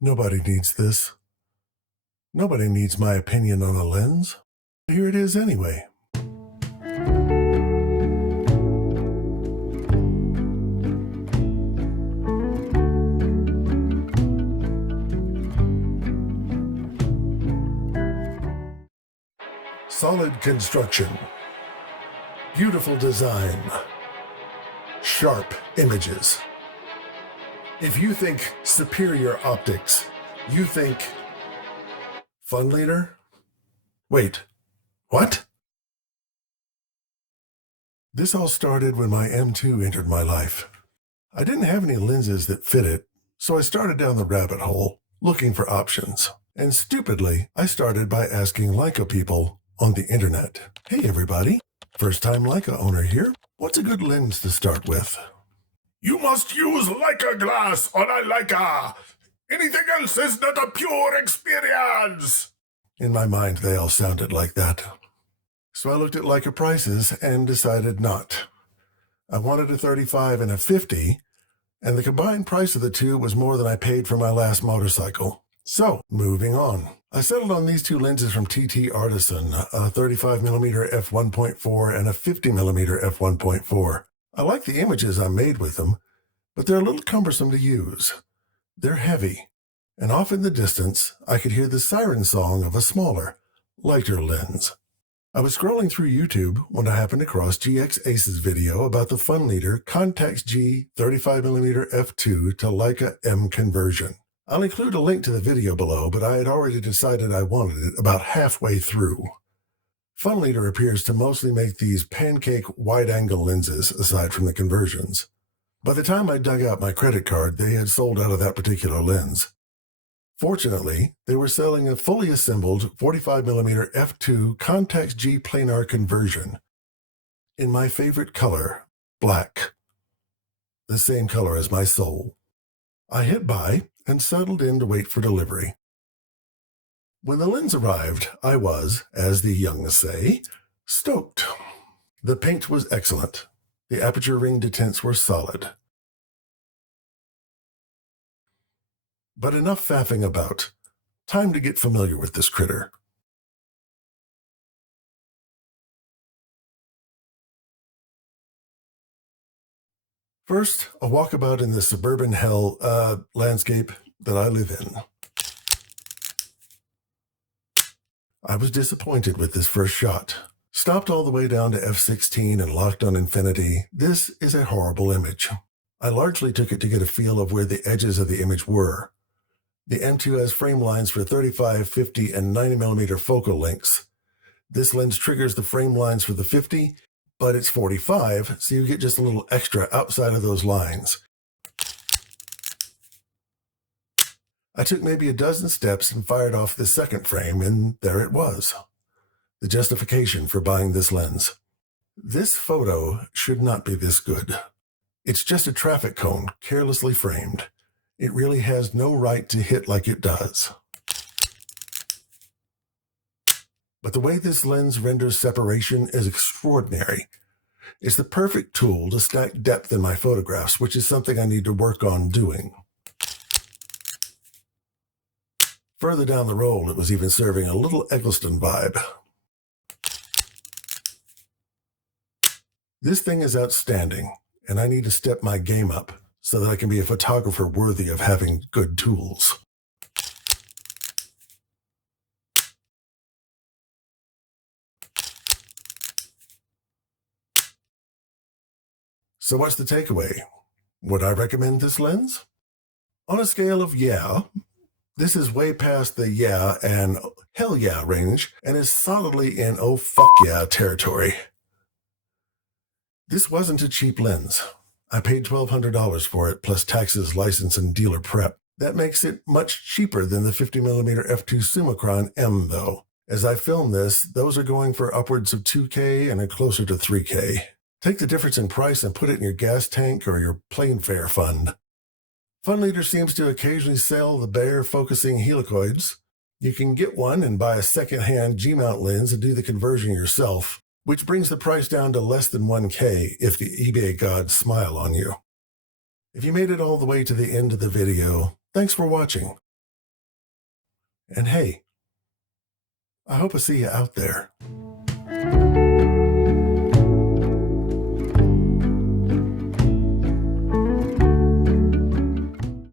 Nobody needs this. Nobody needs my opinion on a lens. Here it is anyway. Solid construction. Beautiful design. Sharp images. If you think superior optics, you think Funlader? Wait, what? This all started when my M2 entered my life. I didn't have any lenses that fit it, so I started down the rabbit hole, looking for options. And stupidly, I started by asking Leica people on the internet. Hey everybody, first-time Leica owner here. What's a good lens to start with? You must use Leica glass on a Leica. Anything else is not a pure experience. In my mind, they all sounded like that. So I looked at Leica prices and decided not. I wanted a 35 and a 50, and the combined price of the two was more than I paid for my last motorcycle. So, moving on. I settled on these two lenses from TT Artisan, a 35mm f1.4 and a 50mm f1.4. I like the images I made with them, but they're a little cumbersome to use. They're heavy, and off in the distance, I could hear the siren song of a smaller, lighter lens. I was scrolling through YouTube when I happened across GX Ace's video about the Funlader Contax G 35mm f2 to Leica M conversion. I'll include a link to the video below, but I had already decided I wanted it about halfway through. Funlader appears to mostly make these pancake wide-angle lenses aside from the conversions. By the time I dug out my credit card, they had sold out of that particular lens. Fortunately, they were selling a fully assembled 45mm f2 Contax G planar conversion in my favorite color, black. The same color as my soul. I hit buy and settled in to wait for delivery. When the lens arrived, I was, as the young say, stoked. The paint was excellent. The aperture ring detents were solid. But enough faffing about. Time to get familiar with this critter. First, a walkabout in the suburban hell landscape that I live in. I was disappointed with this first shot. Stopped all the way down to f16 and locked on infinity. This is a horrible image. I largely took it to get a feel of where the edges of the image were. The M2 has frame lines for 35, 50, and 90mm focal lengths. This lens triggers the frame lines for the 50, but it's 45, so you get just a little extra outside of those lines. I took maybe a dozen steps and fired off the second frame, and there it was. The justification for buying this lens. This photo should not be this good. It's just a traffic cone, carelessly framed. It really has no right to hit like it does. But the way this lens renders separation is extraordinary. It's the perfect tool to stack depth in my photographs, which is something I need to work on doing. Further down the roll, it was even serving a little Eggleston vibe. This thing is outstanding, and I need to step my game up so that I can be a photographer worthy of having good tools. So what's the takeaway? Would I recommend this lens? On a scale of yeah, this is way past the yeah and hell yeah range and is solidly in oh fuck yeah territory. This wasn't a cheap lens. I paid $1,200 for it, plus taxes, license, and dealer prep. That makes it much cheaper than the 50mm f2 Summicron M, though. As I film this, those are going for upwards of $2K and are closer to $3K. Take the difference in price and put it in your gas tank or your plane fare fund. Funlader seems to occasionally sell the bare focusing helicoids. You can get one and buy a second-hand G-mount lens and do the conversion yourself, which brings the price down to less than $1K if the eBay gods smile on you. If you made it all the way to the end of the video, thanks for watching. And hey, I hope I see you out there.